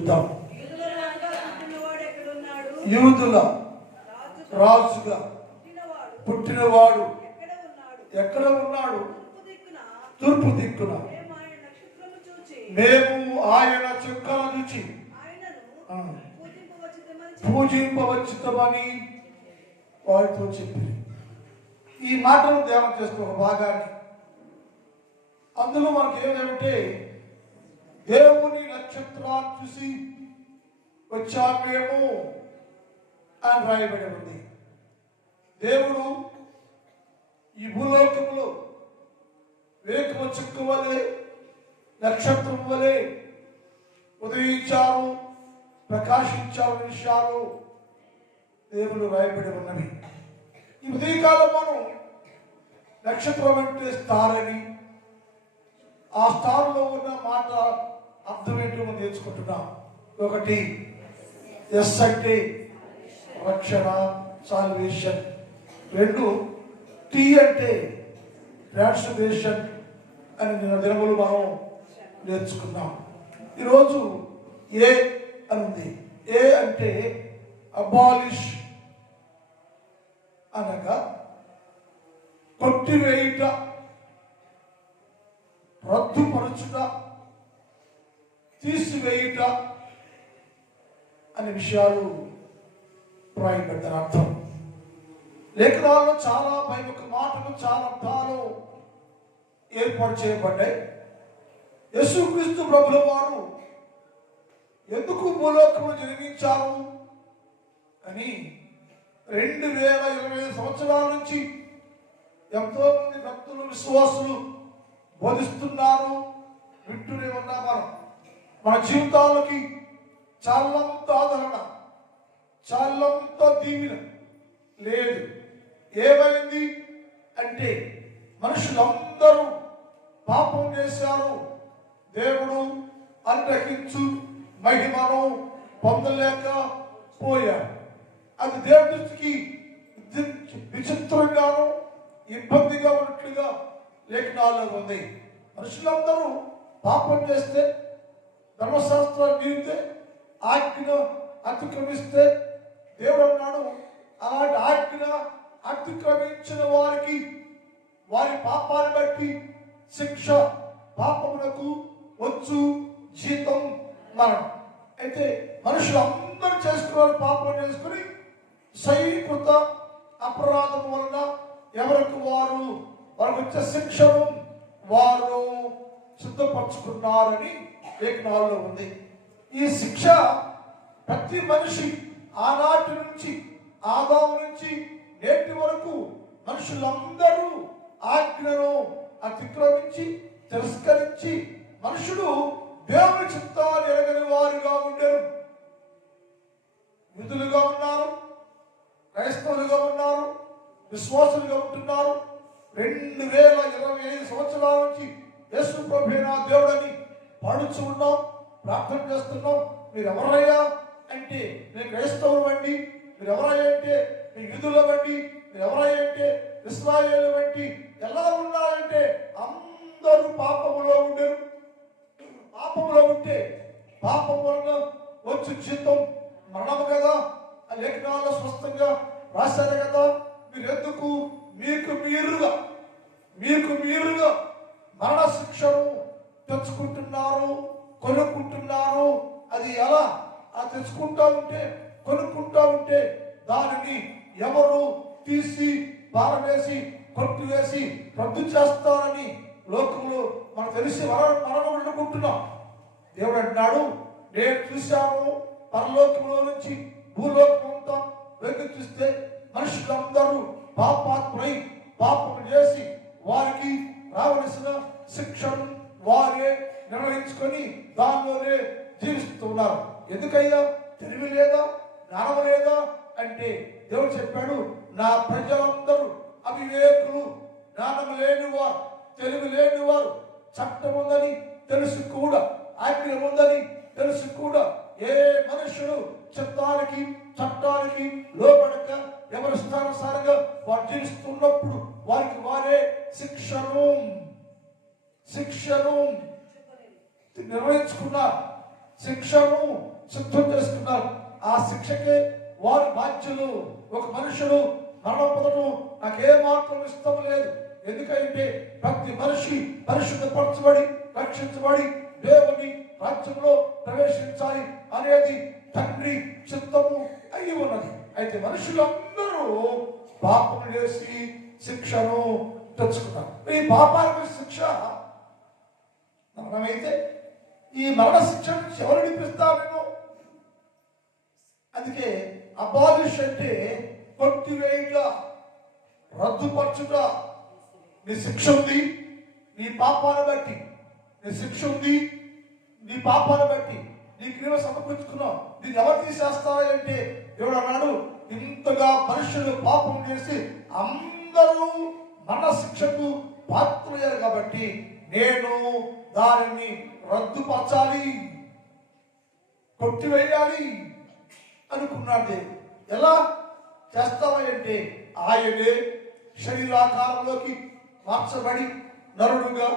చూద్దాం యూదుల రాజుగా. పుట్టినవాడు ఎక్కడ ఉన్నాడు? తూర్పు దిక్కున. మేము ఆయన చుక్కల చెప్పి పూజింపవచ్చుతామని వారితో చెప్పి ఈ మాటను ధ్యానం చేస్తున్న ఒక భాగాన్ని. అందులో మనకి ఏమిటంటే దేవుని నక్షత్రాన్ని చూసి వచ్చామేమో అని రాయబడి ఉంది. దేవుడు ఈ భూలోకంలో వేకువ చుక్కు వలె నక్షత్రం వలె ఉదయించారు ప్రకాశించారు విషయాలు దేవుడు రాయబడి ఉన్నవి. ఈ ఉదయకాలం మనం నక్షత్రం అంటే స్టార్ అని ఆ స్టార్లో ఉన్న మాట అర్థం ఏంటో మనం నేర్చుకుంటున్నాం. ఒకటి ఎస్ అంటే రక్షణ సాల్వేషన్ రెండు టీ అంటే ట్రాన్స్ఫర్మేషన్ అని నిన్న దినములు మనం నేర్చుకున్నాం. ఈరోజు ఏ అని ఉంది. ఏ అంటే అబాలిష్ అనగా కొట్టివేయుట రద్దుపరచుట తీసివేయుట అనే విషయాలు రాయబడ్డారు అర్థం. లేఖనాల్లో చాలా పై మాటలు చాలా అర్థాలు ఏర్పాటు చేయబడ్డాయి. యేసుక్రీస్తు ప్రభుల వారు ఎందుకు భూలోకము జన్మించారు అని రెండు వేల ఇరవై సంవత్సరాల నుంచి ఎంతో మంది భక్తులు విశ్వాసులు బోధిస్తున్నారు. వింటూనే ఉన్నాం మనం. మన జీవితాలకి చాలంత ఆదరణ చాలంత దీవెన లేదు. ఏమైంది అంటే మనుషులందరూ పాపం చేశారు. దేవుడు అనుగ్రహించు మహిమను పొందలేక పోయారు. అది దేవుడికి విచిత్రంగాను ఇబ్బందిగా ఉన్నట్లుగా లేఖనాలు ఉంది. మనుషులందరూ పాపం చేస్తే ధర్మశాస్త్రాన్ని మీరితే ఆజ్ఞ అతిక్రమిస్తే దేవుడు అన్నాడు అలాంటి ఆజ్ఞ అతిక్రమించిన వారికి వారి పాపాన్ని బట్టి శిక్ష పాపమునకు వచ్చు జీతం మరణం. అయితే మనుషులు అందరూ చేసుకున్నారు పాపం చేసుకుని సైకృత అపరాధం వలన ఎవరికి వారు వారికి వచ్చే శిక్షను వారు సిద్ధపరచుకున్నారని లేఖనాల్లో ఉంది. ఈ శిక్ష ప్రతి మనిషి ఆనాటి నుంచి ఆదాము నుంచి నేటి వరకు మనుషులందరూ ఆజ్ఞను అతిక్రమించి తిరస్కరించి మనుషుడు దేవుని చిత్తాన్ని ఎరగని వారుగా ఉండరు. విధులుగా ఉన్నారు క్రైస్తవులుగా ఉన్నారు విశ్వాసులుగా ఉంటున్నారు. రెండు వేల ఇరవై ఐదు సంవత్సరాల నుంచి యేసు ప్రభు నా దేవుడని పాడుచు ఉన్నాం ప్రార్థన చేస్తున్నాం మీరు ఎవరయ్యా అంటే నేను క్రైస్తవులు వండి మీరు ఎవరయ్యా అంటే మీ విధుల వండి మీరు ఎవరయ్యా అంటే ఇస్రాయేల్ వంటి ఎలా ఉన్నారంటే అందరూ పాపములో ఉండరు. పాపంలో ఉంటే పాపం వలన వచ్చి జీతం మరణము కదా ఆ లేఖనాల్లో స్పష్టంగా రాశారు కదా మీరు ఎందుకు మీకు మీరుగా మీకు మీరుగా మరణ శిక్షను తెచ్చుకుంటున్నారు కొనుక్కుంటున్నారు అది ఎలా? ఆ తెచ్చుకుంటా ఉంటే కొనుక్కుంటా ఉంటే దానిని ఎవరు తీసి పారవేసి కొట్టివేసి రద్దు చేస్తారని లోకంలో మనం తెలిసి మనం మరణం వండుకుంటున్నాం. దేవుడు అంటున్నాడు నేను చూశాను పరలోకంలో నుంచి భూలోకం అంతా వెలుగు చూస్తే మనుషులందరూ పాపాత్మై పాపం చేసి వారికి రావలసిన శిక్షను వారే నిర్వహించుకొని దానిలోనే జీవిస్తున్నారు ఎందుకయ్యా? తెలివి లేదా? జ్ఞానం లేదా? అంటే దేవుడు చెప్పాడు నా ప్రజలందరూ అవివేకులు జ్ఞానం లేని వారు తెలివి లేని వారు చట్టం ఉందని తెలుసు కూడా ఆజ్ఞ ఉందని తెలుసు కూడా. ఏ మనుషుడు చట్టానికి చట్టానికి లోపడక ఎవరి స్థానుసారంగా వారు జీవిస్తున్నప్పుడు వారికి వారే శిక్షను శిక్షను నిర్వహించుకున్నారు. శిక్షను సిద్ధం చేసుకున్నారు. ఆ శిక్షకే వారి బాధ్యులు ఒక మనుషులు మరణం పొందడం నాకేమాత్రం ఇష్టం లేదు. ఎందుకంటే ప్రతి మనిషి పరిశుద్ధపరచబడి రక్షించబడి దేవుని రాజ్యంలో ప్రవేశించాలి అనేది తండ్రి చిత్తము అయి ఉన్నది. అయితే మనుషులందరూ పాపం చేసి శిక్షను తెచ్చుకున్నారు. ఈ పాపానికి శిక్ష మరణమైతే ఈ మరణ శిక్ష నుంచి ఎవరు నేను అందుకే అబాలిష్ అంటే కొట్టివేయుట రద్దుపరచుట. నీ శిక్ష ఉంది నీ పాపాన్ని బట్టి. నీ శిక్ష ఉంది నీ పాపాన్ని బట్టి. నీ క్రియ సమకూర్చుకున్నావు. దీన్ని ఎవరు తీసేస్తారంటే దేవుడు అన్నాడు ఇంతగా మనుషులు పాపం చేసి అందరూ మన శిక్షకు పాత్రయ్యారు కాబట్టి నేను దానిని రద్దుపరచాలి కొట్టివేయాలి అనుకున్నాడు ఎలా చేస్తామంటే ఆయనే శరీరాకారంలోకి మార్చబడి నరుడుగా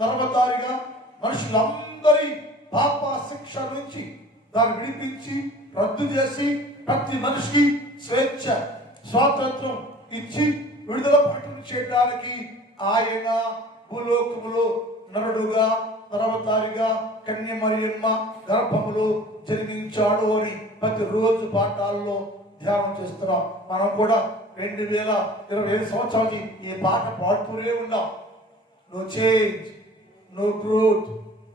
నర్మదారిగా మనుషులందరి పాప శిక్ష నుంచి దాన్ని విడిపించి రద్దు చేసి ప్రతి మనిషికి స్వేచ్ఛ స్వాతంత్రం ఇచ్చి విడుదల ప్రకటన చేయడానికి ఆయన భూలోకములో నరుడుగా నరవతారిగా కన్య మరియమ్మ గర్భములో జన్మించాడు అని ప్రతిరోజు పాఠాల్లో ధ్యానం చేస్తున్నాం. మనం కూడా రెండు వేల ఇరవై ఐదు సంవత్సరాలకి ఈ పాట పాడుతూనే ఉన్నాం. No change no growth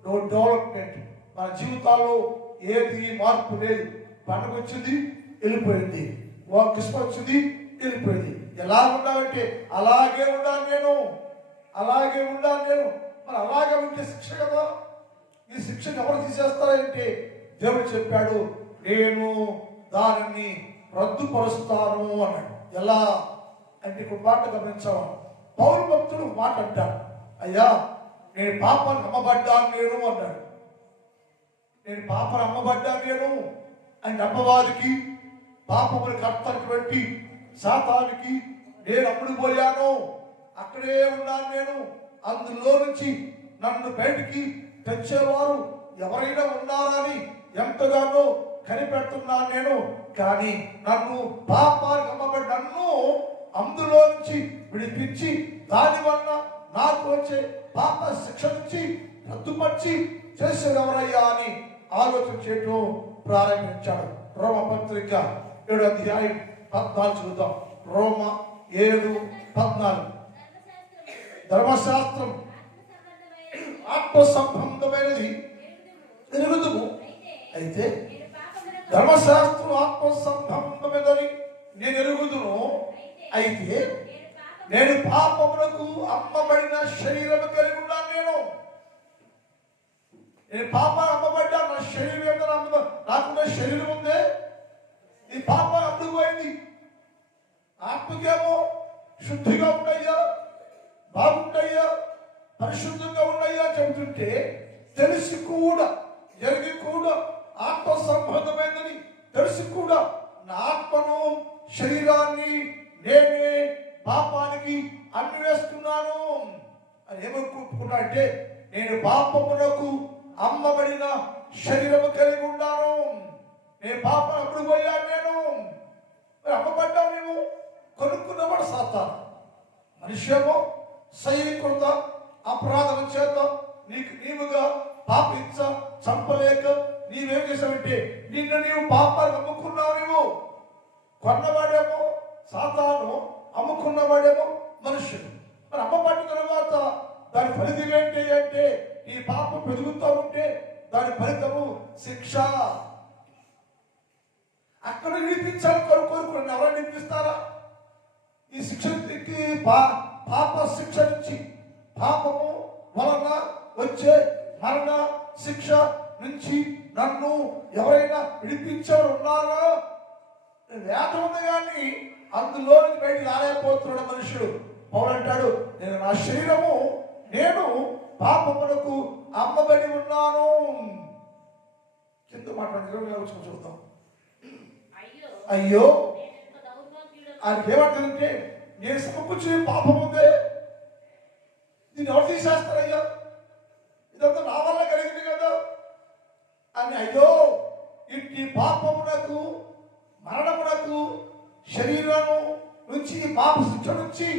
no development మన జీవితాల్లో ఏది మార్పు లేదు. పండుగ వచ్చింది వెళ్ళిపోయింది. ఓ క్రిస్మస్ వచ్చింది వెళ్ళిపోయింది. ఎలా ఉండాలంటే అలాగే ఉండాలి నేను. అలాగే ఉండాలి నేను. మరి అలాగే ఉంటే శిక్ష కదా? ఈ శిక్షను ఎవరు తీసేస్తారంటే దేవుడు చెప్పాడు నేను దానిని రద్దుపరుస్తాను అన్నాడు. ఎలా? అంటే ఇప్పుడు మాట గమనించాము పౌరు భక్తుడు మాట అంటాడు అయ్యా నేను పాపానికి అమ్మబడ్డాను నేను అన్నాడు. నేను పాపను అమ్మబడ్డాను నేను అని అమ్మవారికి పాపములు కర్తటువంటి శాతానికి నేను అమ్ముడు పోయాను అక్కడే ఉన్నాను నేను అందులో నుంచి నన్ను బయటికి తెచ్చేవారు ఎవరైనా ఉన్నారని ఎంతగానో కనిపెడుతున్నాను నేను. కానీ నన్ను పాపానికి అమ్మబడి నన్ను అందులో నుంచి విడిపించి దానివల్ల నాకు వచ్చే పాప శిక్ష నుంచి రద్దుపరిచి చేసేది ఎవరయ్యా అని ఆలోచన చేయటం ప్రారంభించాడు రోమ పత్రిక ఏడు అధ్యాయం పద్నాలుగు చూద్దాం రోమ ఏడు పద్నాలుగు. ధర్మశాస్త్రం ఆత్మ సంబంధమైనది ఎరుగుదుము అయితే ధర్మశాస్త్రం ఆత్మ సంబంధమైనదని నేను ఎరుగుదును. అయితే నేను పాపములకు అమ్మబడిన శరీరం కలిగి ఉన్నాను నేను. నేను పాపాన్ని అమ్మబడ్డా నా శరీరం ఏదో అమ్మ నాకున్న శరీరం ఉందే. ఈ పాపాన్ని అమ్ముడుపోయింది. ఆత్మకేమో శుద్ధిగా ఉండయ్యా. జరుగుతుంటే తెలిసి కూడా జరిగి కూడా ఆత్మ సంబంధమైందని తెలిసి కూడా నా ఆత్మను శరీరాన్ని నేనే పాపానికి అన్వేస్తున్నాను అని ఏమనుకుంటున్నా అంటే నేను పాపమునకు అమ్మబడిన శరీరము కలిగి ఉన్నాను. నేను పాపం అప్పుడు పోయాను నేను. మరి అమ్మబడ్డావు నీవు? కొనుక్కున్నవాడు సాతాను. మనిషేమో సైనికులతో అపరాధం చేత నీకు నీవుగా పాపించ చంపలేక నీవేం చేసావంటే నిన్ను నీవు పాపాలకు అమ్ముకున్నావు నీవు కొన్నవాడేమో సాతాను అమ్ముకున్నవాడేమో మనుషుడు మరి అమ్మబడిన తర్వాత దాని ఫలితం ఏంటి అంటే ఈ పాపం పెరుగుతూ ఉంటే దాని ఫలితము శిక్ష. అక్కడ వినిపించాలి కొరకు కోరుకుని ఎవరు వినిపిస్తారా? ఈ శిక్ష పా పాప శిక్ష నుంచి పాపము వలన వచ్చే మరణ శిక్ష నుంచి నన్ను ఎవరైనా విడిపించారు ఉన్నారా వేట ఉంది కానీ అందులో నుంచి బయటికి రాలేకపోతున్నాడు మనుషుడు. పౌలు అంటాడు నేను నా శరీరము నేను పాపములకు అమ్మబడి ఉన్నాను. కింద మాట్లాడి నాలుగు చూద్దాం. అయ్యో. ఆయనకి ఏమంటారంటే నేను సమకూర్చిన పాపం ఉందే దీన్ని ఎవరు తీసేస్తారయ్యా? ఇదంతా నా వల్ల కలిగింది కదా. అని అయ్యో ఇట్టి పాపమునకు మరణమునకు శరీరము నుంచి పాప శిక్ష నుంచి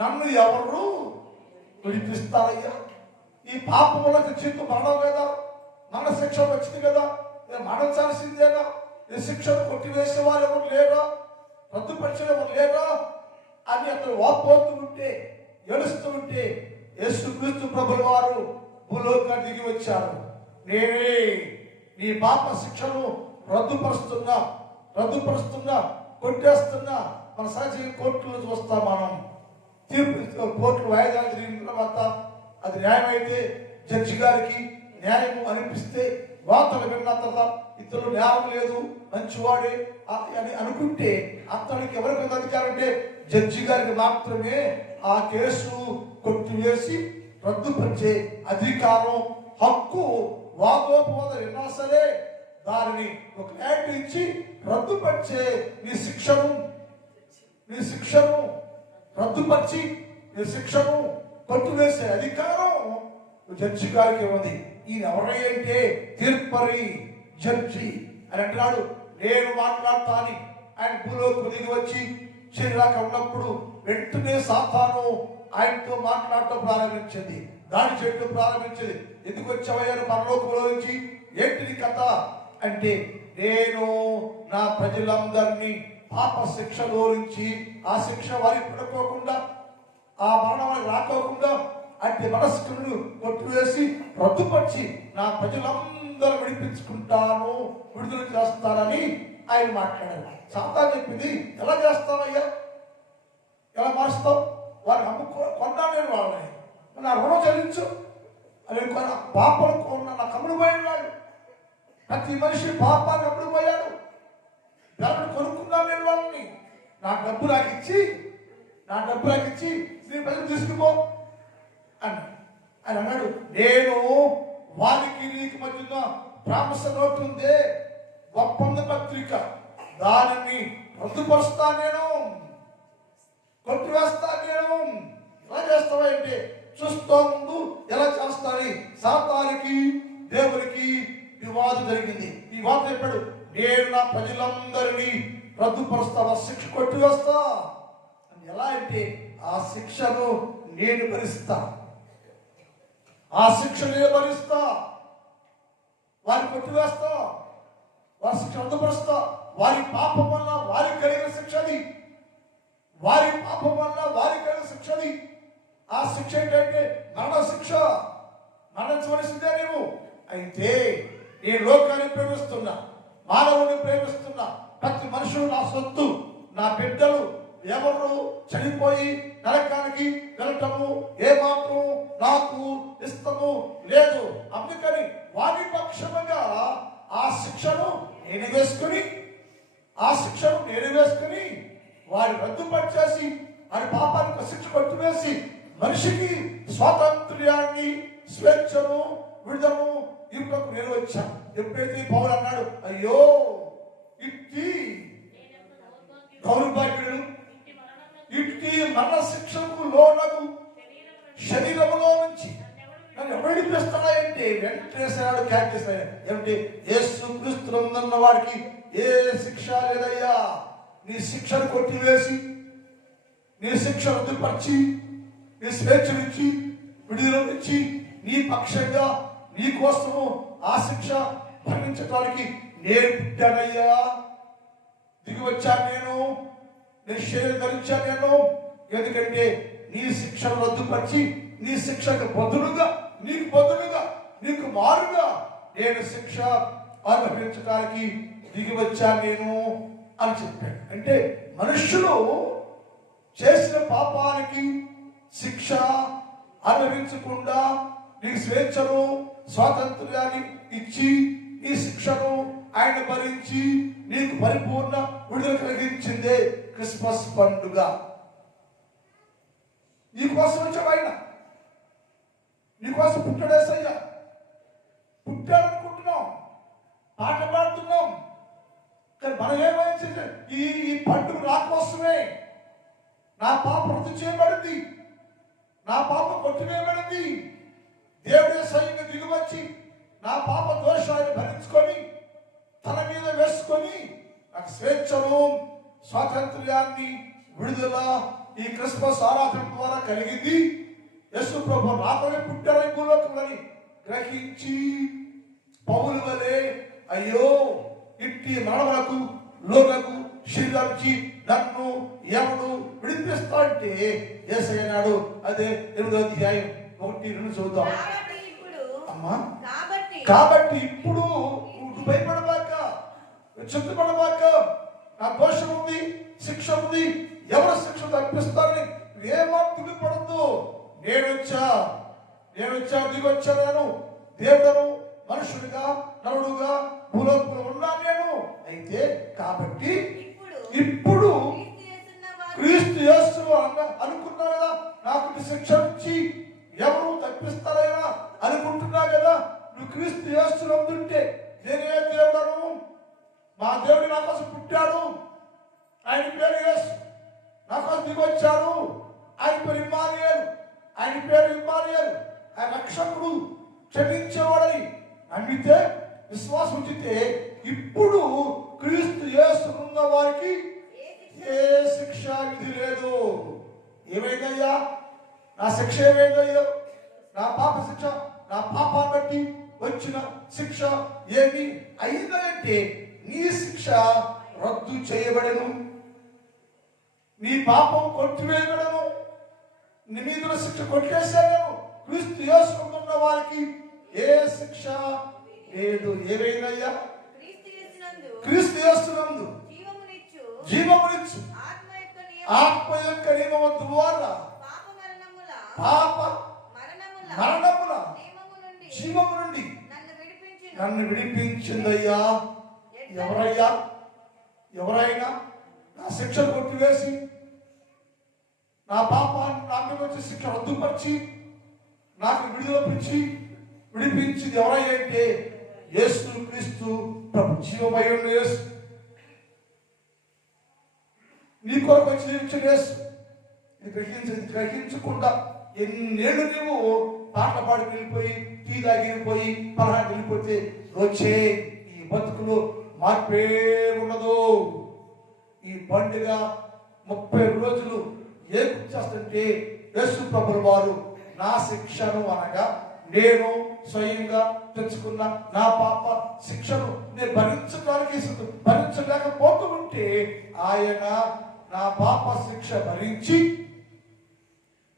నన్ను ఎవరు విడిపిస్తారయ్యా? ఈ పాపములకు చిత్తు మరణం కదా మరణ శిక్ష వచ్చింది కదా ఇది మరణించాల్సిందేనా ఈ శిక్షను కొట్టివేసే వారు ఎవరు లేరా? రద్దుపరిచిన ఎవరు లేరా? అని అతను వాపోతుంటే ఉంటే ఏడుస్తూ ఉంటే యేసుక్రీస్తు ప్రభుల వారు భూలోకాన్ని దిగి వచ్చారు. నేనే నీ పాప శిక్షను రద్దుపరుస్తున్నా రద్దుపరుస్తున్నా కొట్టేస్తున్నా. మన సహజ కోర్టులో చూస్తాం మనం. తీర్పు కోర్టులు వాయిదాలు జరిగిన తర్వాత అది న్యాయమైతే జడ్జి గారికి న్యాయం అనిపిస్తే వార్తలు విన్న తర్వాత ఇతరులు న్యాయం లేదు మంచివాడే అని అనుకుంటే అతనికి ఎవరికి ఉంది అధికారం అంటే జడ్జి గారికి మాత్రమే ఆ కేసు కొట్టివేసి రద్దుపరిచే అధికారం హక్కు వాదోపవాదం ఎన్నా సరే దానిని ఒక యాక్ట్ ఇచ్చి రద్దుపరిచే నీ శిక్షను నీ శిక్షను రద్దుపరిచి నీ శిక్షను కొట్టువేసే అధికారం జడ్జి గారికి ఉంది ఈయన ఎవరై అంటే తీర్పరి జడ్జి అని అంటున్నాడు. నేను మాట్లాడతాను. ఆయన భూలోకి దిగి వచ్చి చిరాక ఉన్నప్పుడు వెంటనే సాతాను ఆయనతో మాట్లాడటం ప్రారంభించింది. దాడి చేయడం ప్రారంభించింది. ఎందుకు వచ్చావయ్యారు పరలోకంలో నుంచి ఏంటిది కథ? అంటే నేను నా ప్రజలందరినీ పాప శిక్షలో నుంచి ఆ శిక్ష వారికి పడుకోకుండా ఆ మరణం వారికి రాకోకుండా అంటే మనస్కులను కొట్టివేసి రద్దుపరిచి నా ప్రజలందరూ విడిపించుకుంటాను విడుదల చేస్తానని ఆయన మాట్లాడారు. సాతా చెప్పింది ఎలా చేస్తావయ్యా? ఎలా మారుస్తావు? వారికి అమ్ముకో కొన్నా నేను వాళ్ళని. నా రుణం చెల్లించు. అని కొన్న పాపలు కొన్న నా కమ్ముడు వాడు ప్రతి మనిషి పాపాన్ని అప్పుడు పోయాడు. ఎవరు కొనుక్కున్నా నేను వాళ్ళని. నా డబ్బు నాకు ఇచ్చి నా డబ్బు నాకు ఇచ్చి నీ ప్రజలు తీసుకుపో అని ఆయన అన్నాడు నేను వారికి నీకు మధ్యన ప్రామస నోటు ఉందే ఒప్పంద పత్రిక. దానిని రద్దుపరుస్తా నేను. కొట్టివేస్తా నేను ఎలా చేస్తావా అంటే చూస్తూ ముందు ఎలా చేస్తాని? సాతానికి దేవునికి వివాదం జరిగింది. ఈ వాత చెప్పాడు నేను నా ప్రజలందరినీ రద్దుపరుస్తా ఆ శిక్ష కొట్టివేస్తా అని ఎలా అంటే ఆ శిక్షను నేను భరిస్తా. ఆ శిక్ష నేను భరిస్తా. వారిని కొట్టివేస్తా వారి శిక్ష రద్దుపరుస్తా. వారి పాపం వల్ల వారికి కలిగిన శిక్షది వారి పాపం వల్ల వారికి కలిగిన శిక్షది ఆ శిక్ష ఏంటంటే మరణ శిక్ష. మరణించవలసిందే నీవు. అయితే నేను లోకాన్ని ప్రేమిస్తున్నా మానవుని ప్రేమిస్తున్నా ప్రతి మనుషులు నా సొత్తు నా బిడ్డలు ఎవరు చనిపోయి నరకానికి వెళ్ళటము ఏ మాత్రం నాకు ఇష్టము లేదు. అందుకని వారి పక్షముగా ఆ శిక్షను నేను వేసుకుని ఆ శిక్షను నేను వేసుకుని వారి రద్దుపరిచేసి వారి పాపానికి శిక్ష కొట్టివేసి మనిషికి స్వాతంత్ర్యాన్ని స్వేచ్ఛను విడుదలను ఇంకొక నేను వచ్చాను. ఎప్పుడైతే పౌరు అన్నాడు అయ్యో ఇట్టి నేనెంత దౌర్భాగ్యుడు. ఇట్టి మరణ శిక్షకు లోనకు శరీరంలో శరీరములో నుంచి నన్ను ఎవరు విడిపిస్తున్నాయంటే వెంటనే క్యాచ్ చేస్తాడు ఏమిటి? యేసు వాడికి ఏ శిక్ష లేదయ్యా? నీ శిక్షను కొట్టివేసి నీ శిక్ష రద్దుపరిచి నీ స్వేచ్ఛనిచ్చి విడుదలనిచ్చి నీ పక్షంగా నీ కోసము ఆ శిక్ష భరించడానికి నేను పుట్టానయ్యా. దిగి వచ్చాను నేను నేను శరీరం ధరించాను నేను. ఎందుకంటే నీ శిక్షను రద్దుపరిచి నీ శిక్షకు బదులుగా నీకు బదులుగా నీకు మారుగా నేను శిక్ష అనుభవించడానికి దిగి వచ్చాను నేను. అని చెప్పాడు. అంటే మనుష్యులు చేసిన పాపానికి శిక్ష అనుభవించకుండా నీ స్వేచ్ఛను స్వాతంత్ర్యాన్ని ఇచ్చి ఈ శిక్షను ఆయన భరించి నీకు పరిపూర్ణ విడుదల కలిగించిందే క్రిస్మస్ పండుగ. నీకోసం వచ్చాడు ఆయన. నీకోసం పుట్టాడేసయ్యా కాబట్టి ఇప్పుడు అమ్మా. కాబట్టి ఇప్పుడు నువ్వు భయపడబాక చింతపడబాక నా దోషం ఉంది శిక్ష ఉంది ఎవరు శిక్ష తప్పిస్తారని ఏమాత్రం పడద్దు నేను వచ్చా నేను వచ్చా దిగొచ్చా నేను? దేవుడను మనుషుడిగా నరుడుగా భూలోకంలో ఉన్నా నేను. అయితే కాబట్టి ఇప్పుడు క్రీస్తు యేసు అన్న అనుకున్నా కదా నాకు శిక్ష నుంచి ఎవరు తప్పిస్తారైనా అనుకుంటున్నా కదా? నువ్వు క్రీస్తు చేస్తున్నందుంటే నేనే దేవుడను? మా దేవుడు నా కోసం పుట్టాడు. ఆయన పేరు యేసు. నా కోసం దిగొచ్చాడు. ఆయన పేరు ఇమ్మానియల్. ఆయన పేరు ఇమ్మానియల్. ఆయన రక్షకుడు క్షమించేవాడని నమ్మితే విశ్వాసం ఉంచితే ఇప్పుడు క్రీస్తు చేస్తున్న వారికి ఏ శిక్ష ఏ శిక్ష విధి లేదు. ఏమైందయ్యా? నా శిక్ష ఏమైందయ్యా? నా పాప శిక్ష నా పాపాన్ని బట్టి వచ్చిన శిక్ష ఏమి అయిందంటే నీ శిక్ష రద్దు చేయబడను. నీ పాపం కొట్టివేయబడను. నీ మీద శిక్ష కొట్టేశాను క్రీస్తు యేసుకున్న వారికి ఏ శిక్ష లేదు. ఏమైందయ్యా? క్రీస్తు యేసునందు జీవమునిచ్చు ఆత్మ యొక్క నియమం. ద్వారా పాప మరణముల నుండి జీవము నుండి నన్ను విడిపించిందయ్యా. ఎవరయ్యా? ఎవరైనా నా శిక్ష కొట్టివేసి నా పాపాన్ని నా మీద వచ్చే శిక్ష రద్దుపరిచి నాకు విడుదలపించి విడిపించింది అంటే యేసు క్రీస్తు ప్రభు యేసు. నీ కొరకు వచ్చి జీవించిన యేసు గ్రహించి గ్రహించకుండా ఎన్నేళ్ళు నువ్వు పాటలు పాడి వెళ్ళిపోయి టీ తాగి వెళ్ళిపోయి పలహా వెళ్ళిపోతే వచ్చే ఈ బతుకులు మార్పే ఉండదు. ఈ పండుగ ముప్పై రోజులు ఏ చేస్తుంటే యేసు ప్రభుల వారు నా శిక్షను అనగా నేను స్వయంగా తెచ్చుకున్న నా పాప శిక్షను నేను భరించడానికి భరించలేకపోతూ ఉంటే ఆయన నా పాప శిక్ష భరించి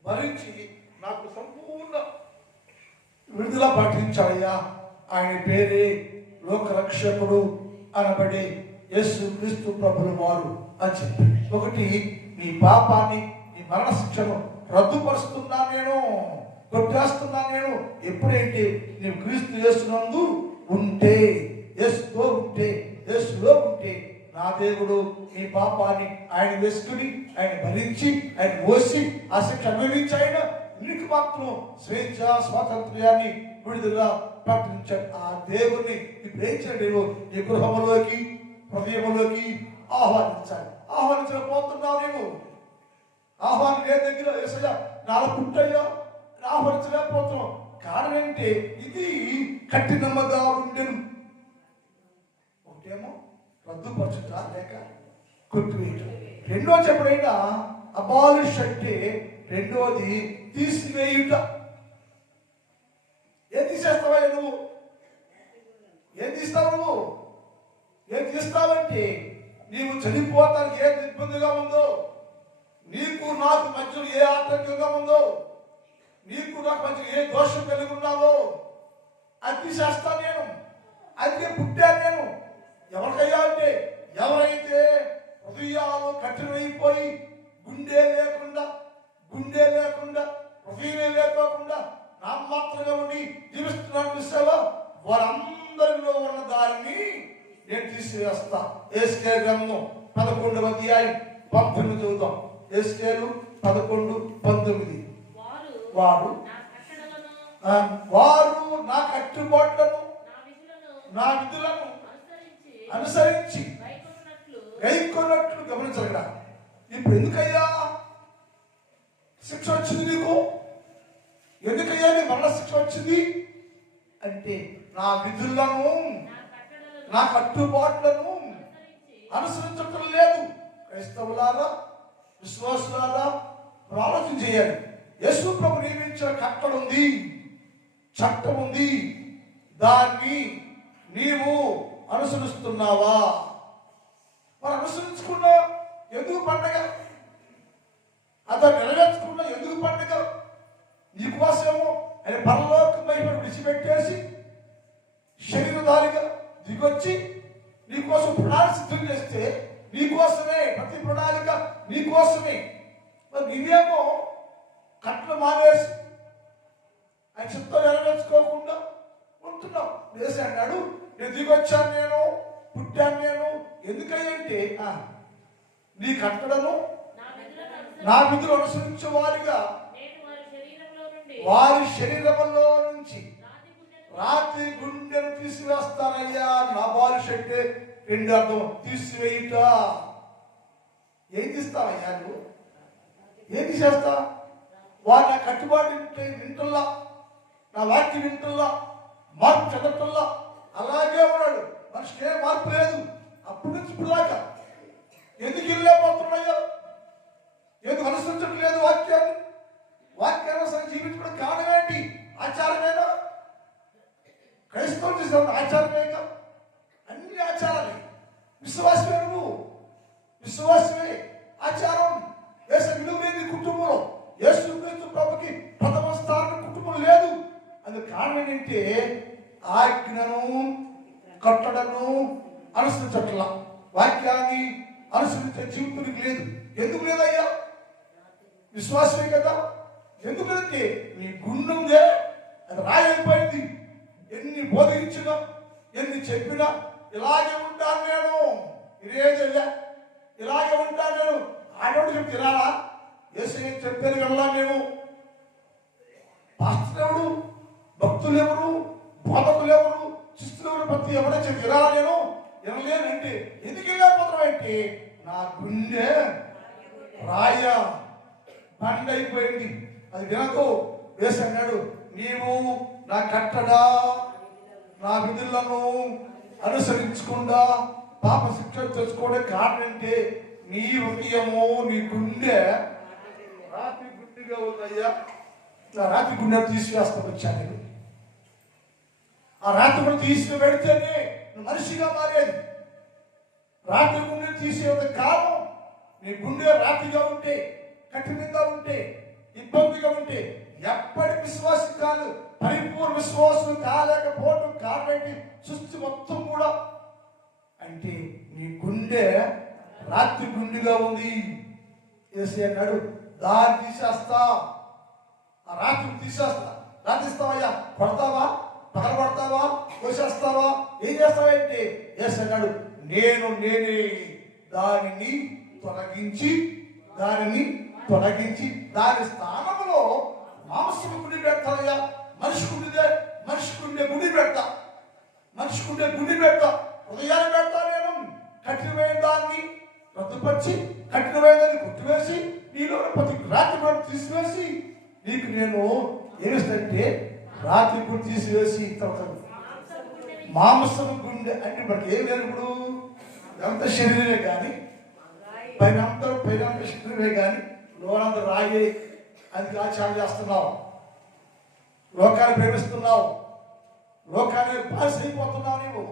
భరించి నాకు సంపూర్ణ విడుదల పాటించాడయ్యా ఆయన పేరే లోకరక్షకుడు అనబడే యేసు క్రీస్తు ప్రభులు వారు అని చెప్పి. ఒకటి నీ పాపాన్ని నీ మరణ శిక్షను రద్దుపరుస్తున్నా నేను కొట్టేస్తున్నా నేను. ఎప్పుడైతే నీవు క్రీస్తు చేస్తున్నందు ఉంటే ఎస్తో ఉంటే ఎస్లో ఉంటే నా దేవుడు నీ పాపాన్ని ఆయన వేసుకుని ఆయన భరించి ఆయన మోసి ఆ శిక్ష అనుభవించి ఆయన నీకు మాత్రం స్వేచ్ఛ స్వాతంత్ర్యాన్ని విడుదల ప్రకటించాడు. ఆ దేవుణ్ణి ఇప్పుడు ఏం ఈ నువ్వు నీ గృహంలోకి హృదయంలోకి ఆహ్వానించాలి. ఆహ్వానించకపోతున్నావు నీవు. ఆహ్వానం ఏ దగ్గర ఏసయ్యా నాలో పుట్టయ్యా? ఆహ్వానించలేకపోతున్నాం కారణం ఏంటి? ఇది కఠినమ్మగా ఉండేను. ఒకటేమో రద్దుపరచుట లేక కొట్టివేయట. రెండో చెప్పడైనా అబాలిష్ అంటే రెండోది తీసివేయుట. ఏం తీసేస్తావా నువ్వు? ఏం తీస్తావు నువ్వు? ఏం తీస్తావంటే నీవు చనిపోతానికి ఏ ఇబ్బందిగా ఉందో నీకు నాకు మధ్యలో ఏ ఆటంకంగా ఉందో నీకు నాకు మధ్య ఏ దోషం కలిగి ఉన్నావో అది తీసేస్తా నేను. అది పుట్టాను నేను. ఎవరికయ్యా అంటే ఎవరైతే కఠినమైపోయి గుండె లేకుండా గుండె లేకుండా హృదయమే లేకోకుండా నా మాత్రమే ఉండి జీవిస్తున్నాను చూసావా వారందరిలో ఉన్న దానిని నేను తీసివేస్తా. ఏస్కే గ్రంథం పదకొండవ అధ్యాయం పంతొమ్మిది చదువుతాం. ఏస్కేలు పదకొండు పంతొమ్మిది. వారు వారు నా కట్టుబాట్లను నా విధులను అనుసరించి గైకొన్నట్లు గైకొన్నట్లు గమనించగల ఇప్పుడు ఎందుకయ్యా శిక్ష వచ్చింది నీకు? ఎందుకయ్యా నీ మరణ శిక్ష వచ్చింది? అంటే నా విధులను నా కట్టుబాట్లను అనుసరించటం లేదు. క్రైస్తవులారా విశ్వాసులారా ఆలోచన చేయాలి యశు ప్రభు నియమించిన కట్టడ ఉంది చట్టం ఉంది. దాన్ని నీవు అనుసరిస్తున్నావా? మరి అనుసరించుకున్నా ఎందుకు పండగ? అతను నెరవేర్చుకున్న ఎందుకు పండగ? నీకోసము ఆయన పరలోక మహిమ విడిచిపెట్టేసి శరీరధారిగా దిగొచ్చి నీకోసం ప్రణాళిక సిద్ధం చేస్తే నీకోసమే ప్రతి ప్రణాళిక నీకోసమే. మరి నీవేమో కట్లు మానేసి ఆయన చిత్తం నెరవేర్చుకోకుండా ఉంటున్నావు. వేసి అన్నాడు నేను దిగొచ్చాను నేను. పుట్టాను నేను. ఎందుకంటే నీ కట్టడను నా విధులు అనుసరించే వారిగా వారి శరీరంలో నుంచి రాత్రి గుండెను తీసివేస్తానయ్యా. నా బాలు శక్తి రెండు అర్థం. తీసివేయుట. ఏం తీస్తావయ్యా నువ్వు? ఏం చేస్తా వారి నా కట్టుబాటు వింటే వింటుల్లా. నా వాక్యం వింటుల్లా. మార్పు చెందటల్లా అలాగే ఉన్నాడు. మనిషికి ఏ మార్పు లేదు. అప్పటి నుంచి ఇప్పుడు దాకా. ఎందుకు ఇల్లేకపోతున్నాయో ఎందుకు అనుసరించడం లేదు వాక్యాన్ని? వాక్యానుసారం జీవించడం కారణం ఏంటి? ఆచారమేనా? క్రైస్తవం చేసిన ఆచారమే అన్ని ఆచారాలే. విశ్వాసమే నువ్వు. విశ్వాసమే ఆచారం. దేశ విలువలేని కుటుంబంలో యేసు క్రీస్తు ప్రభుకి ప్రథమ స్థానం కుటుంబం లేదు. అది కారణం ఏంటంటే ఆజ్ఞను కట్టడను అనుసరించట్లా. వాక్యాన్ని అనుసరించే జీవితానికి లేదు. ఎందుకు లేదయ్యా? విశ్వాసమే కదా. ఎందుకంటే నీ గుండె ఉందే అది రాయైపోయింది ఎన్ని బోధించినా ఎన్ని చెప్పినా ఇలాగే ఉంటాను నేను. ఇదే ఇలాగే ఉంటాను నేను. ఆడవాడు చెప్తే తిరాలా ఏసే చెప్పాను కదా నేను పాస్టర్ ఎవరు? భక్తులు ఎవరు? బోధకులు ఎవరు? చిత్తూరు ఎవరు ప్రతి ఎవరో చెప్పి ఇలా నేను వినలేనంటే ఎందుకు వెళ్ళకపోతున్నావు నా గుండె రాయ బండ్ అయిపోయింది అది వినకు వేసి అన్నాడు నీవు నా కట్టడా నా విధులను అనుసరించకుండా పాప శిక్ష తెచ్చుకోవడం కారణం అంటే నీ హృదయము నీ గుండె రాతి గుండెగా ఉందయ్యా. నా రాతి గుండె తీసివేస్తాను వచ్చా నేను. ఆ రాత్రి కూడా తీసుకువెడితేనే నువ్వు మనిషిగా మారేది. రాత్రి గుండె తీసేది కాలం నీ గుండె రాత్రిగా ఉంటే కఠినంగా ఉంటే ఇబ్బందిగా ఉంటే ఎప్పటి విశ్వాసం కాదు పరిపూర్ణ విశ్వాసం కాలేకపోవడం కారణం సృష్టి మొత్తం కూడా అంటే నీ గుండె రాత్రి గుండెగా ఉంది. ఏసీ అన్నాడు దారి తీసేస్తా. ఆ రాత్రి తీసేస్తా. రాత్రిస్తావయ్యా కొడతావా? పగలబడతావా కోసేస్తావా? ఏం చేస్తావా ఏంటి? ఎస్ అన్నాడు నేను నేనే దానిని తొలగించి దానిని తొలగించి దాని స్థానంలో మాంసం గుడి పెట్టాలయ్యా. మనిషి మనిషికుండే గుడి పెడతా. మనిషికుండే గుడి పెడతా. హృదయాన్ని పెడతా నేను. కఠినమైన దాన్ని రద్దుపరిచి కఠినమైన దాన్ని కొట్టివేసి నీలో ప్రతి రాత్రి తీసివేసి నీకు నేను ఏమిస్తంటే రాత్రి కూడా తీసివేసి తర్వాత మాంసం గుండె అంటే మనకి ఏం లేదు ఇప్పుడు. ఎంత శరీరమే కానీ పైన అంతా పైన అంత శరీరమే కానీ లోనంత రాగే అది ఆచారం చేస్తున్నావు. లోకాన్ని ప్రేమిస్తున్నావు. లోకాన్ని బానిస అయిపోతున్నావు నీవు.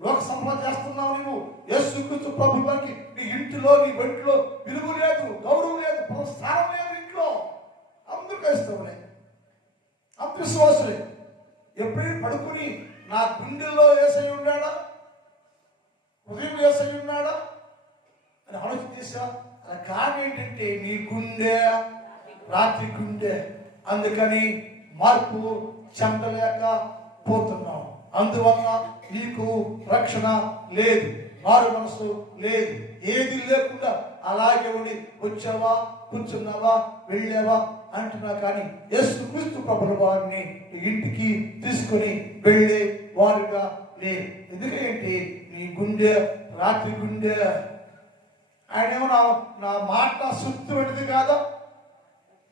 లోక సంపద చేస్తున్నావు నీవు. యేసుక్రీస్తు ప్రభు వారికి నీ ఇంటిలో నీ ఒంట్లో విలువ లేదు గౌరవం లేదు స్థానం లేదు ఇంట్లో. అందరూ క్రైస్తవులే అవిశ్వాసులే విశ్వాసులే ఎప్పుడైనా పడుకుని నా గుండెల్లో ఏసై ఉన్నాడా? హృదయం ఏసై ఉన్నాడా? అని ఆలోచన చేసా అలా కారణం ఏంటంటే నీ గుండె రాత్రి గుండె అందుకని మార్పు చెందలేక పోతున్నాం అందువల్ల నీకు రక్షణ లేదు మారు మనసు లేదు. ఏది లేకుండా అలాగే ఉండి వచ్చావా కూర్చున్నావా వెళ్ళావా? అంటున్నా కానీ యేసు క్రీస్తు ప్రభుల వారిని ఇంటికి తీసుకొని వెళ్ళే వారుగా లేరు ఎందుకంటే నీ గుండె రాత్రి గుండె. ఆయన ఏమో నా నా మాట శుద్ధి పెట్టింది కాదా?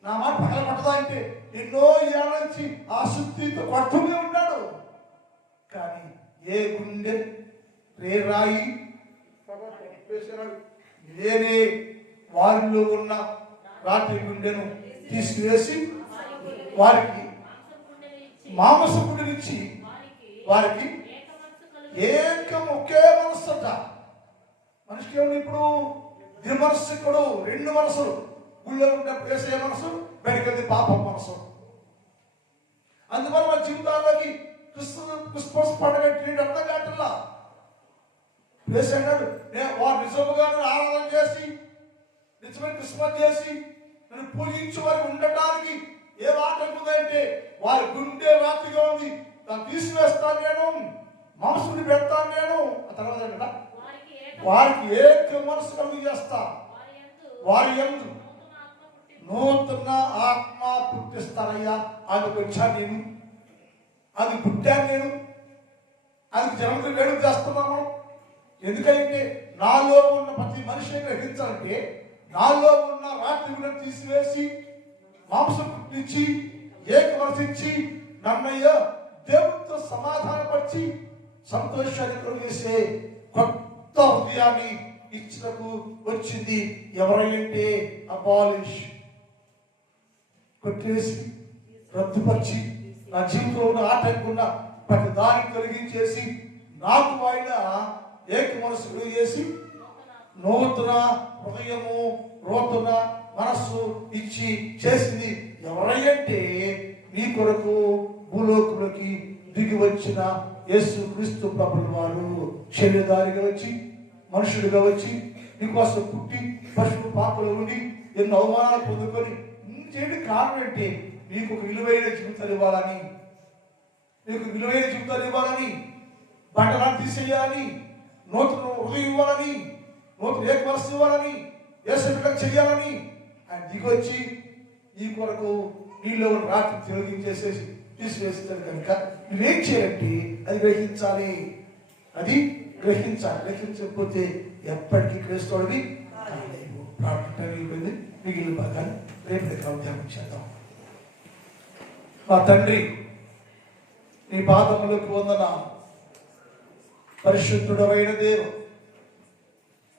నా మాట పక్కన పట్టదా అంటే ఎన్నో ఏళ్ళ నుంచి ఆ శుద్ధితో పడుతూనే ఉన్నాడు. కానీ ఏ గుండె రే రాయి నేనే వారిలో ఉన్న రాత్రి గుండెను తీసుకువేసి వారికి మాంసం మాంస వారికి మనసు ఏకం ఒకే మనస్సట. మనిషికి ఏమన్నా ఇప్పుడు? విమర్శకుడు రెండు మనసులు గుళ్ళో ఉంటే వేసే మనసు బయటకెళ్ళి పాపం మనసు అందువల్ల మన జీవితాల్లోకి క్రిస్తు క్రిస్మస్ పండుగ ట్రీట్ అర్థం కావట్లా? వేసి అన్నాడు నేను వారు నిజముగా ఆనందం ఆరాధన చేసి నిజమైన క్రిస్మస్ చేసి నన్ను పూజించే వారికి ఉండటానికి ఏ ఆటంకం అంటే వారి గుండె రాత్రిగా ఉంది. దాన్ని తీసివేస్తాను నేను మనసుని పెడతాను నేను. ఆ తర్వాత? వారికి ఏక మనసు. కలుగు చేస్తా. వారి వారి ఎందు నూతన ఆత్మ పుట్టిస్తానయ్యా. అది వచ్చాను నేను. అది పుట్టాను నేను. అది జనంలో వేడుక చేస్తున్నాము ఎందుకంటే నాలో ఉన్న ప్రతి మనిషిని గ్రహించాలంటే నాలో ఉన్న రాత్రి కూడా తీసివేసి మాంసం పుట్టించి ఏక నన్నయ్య దేవునితో సమాధానపరిచి సంతోషాన్ని కలిగేసే కొత్త హృదయాన్ని ఇచ్చినకు వచ్చింది ఎవరంటే అబాలిష్ కొట్టేసి రద్దుపరిచి నా జీవితంలో ఉన్న ఆటంకున్న ప్రతి దాన్ని తొలగించేసి నాకు ఆయన ఏక మనసు కలిగేసి నూతన హృదయము రోతున మనస్సు ఇచ్చి చేసింది ఎవరయ్యంటే నీ కొరకు భూలోకంలోకి దిగి వచ్చిన యేసు క్రీస్తు ప్రభుల వారు శరీరదారిగా వచ్చి మనుషులుగా వచ్చి నీకోసం పుట్టి పశువు పాపలు ఉండి ఎన్నో అవమానాలు పొందుకొని చేయడం కారణం ఏంటి నీకు ఒక విలువైన జీవితాలు ఇవ్వాలని నీకు విలువైన జీవితాలు ఇవ్వాలని బండలాన్ని తీసేయాలని నూతన హృదయం ఇవ్వాలని నూతన ఏ మనసు ఇవ్వాలని ఏసవిగా చేయాలని ఆయన దిగొచ్చి ఈ కొరకు నీళ్ళు రాత్రి తొలగించేసేసి తీసివేస్తాడు కనుక నువ్వేం చేయండి అది గ్రహించాలి. అది గ్రహించాలి. గ్రహించకపోతే ఎప్పటికీ క్రీస్తుడివి కాలేవు. ప్రార్థన మిగిలిన భాగాన్ని రేపు దగ్గర ధ్యానం చేద్దాం. మా తండ్రి నీ పాదములకు వందన పరిశుద్ధుడమైన దేవుడు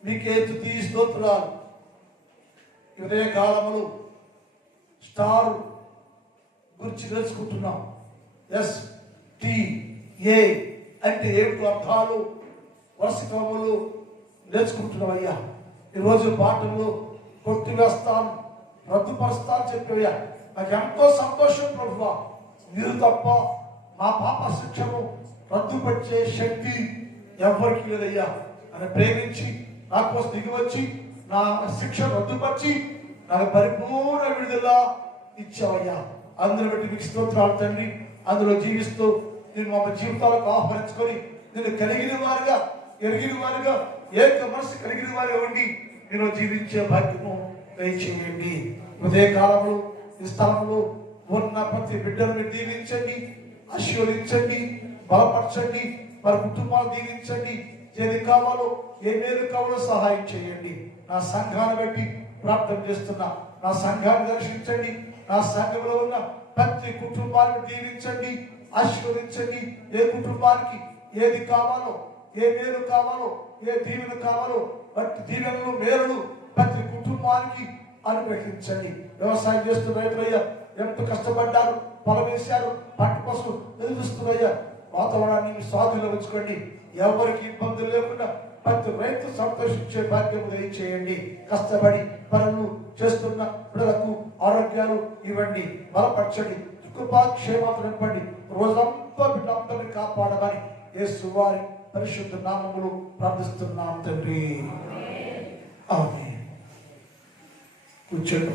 నీకే తుది స్తోత్రాలు. ఈ స్టార్ గురించి తెలుసుకుంటున్నాం ఎస్ టి ఏ అంటే ఏమిటి అర్థాలు? వరుసక్రమములు నేర్చుకుంటున్నాం అయ్యా. ఈరోజు పాఠంలో కొట్టివేస్తాను రద్దుపరుస్తాను చెప్పయ్యా నాకు ఎంతో సంతోషం ప్రభు మీరు తప్ప మా పాప శిక్షను రద్దుపరిచే శక్తి ఎవరికి లేదయ్యా. అని ప్రేమించి నాకోసం దిగి వచ్చి నా శిక్ష రద్దుపరిచి నాకు పరిపూర్ణ విడుదల ఇచ్చావయ్యా. అందులో బట్టి మీకు స్తోత్రాలు తండ్రి. అందులో జీవిస్తూ నేను మా జీవితాలకు ఆహ్వానించుకొని నేను కలిగిన వారుగా ఎరిగిన వారుగా ఏక మనసు కలిగిన వారుగా ఉండి నేను జీవించే భాగ్యము దయచేయండి. ఉదయ కాలంలో ఈ స్థలంలో ఉన్న ప్రతి బిడ్డలను దీవించండి ఆశీర్వదించండి బలపరచండి వారి కుటుంబాలు దీవించండి ఏది కావాలో ఏమేది కావాలో సహాయం చేయండి. నా సంఘాన్ని బట్టి ప్రార్థన చేస్తున్నా. నా సంఘాన్ని దర్శించండి. నా సంఘంలో ఉన్న ప్రతి కుటుంబాన్ని దీవించండి ఆశీర్వదించండి. ఏ కుటుంబానికి ఏది కావాలో ఏ మేలు కావాలో ఏ దీవెన కావాలో ప్రతి దీవెనలు మేలులు ప్రతి కుటుంబానికి అనుగ్రహించండి. వ్యవసాయం చేస్తున్న రైతులయ్యా ఎంత కష్టపడ్డారు పొలం వేశారు పంట కోసం ఎదురుస్తున్నాయ్యా వాతావరణాన్ని మీ స్వాధీనంలో ఉంచుకోండి. ఎవరికి ఇబ్బందులు లేకుండా ప్రతి రైతు సంతోషించే భాగ్యం దయచేయండి కష్టపడి పనులు చేస్తున్న పిల్లలకు ఆరోగ్యాలు ఇవ్వండి. బలపరచండి. కృపాక్షేమాలు నింపండి. రోజంతా బిడ్డందరిని కాపాడమని యేసు వారి పరిశుద్ధ నామములు ప్రార్థిస్తున్నాం తండ్రి. అవును కూర్చోండి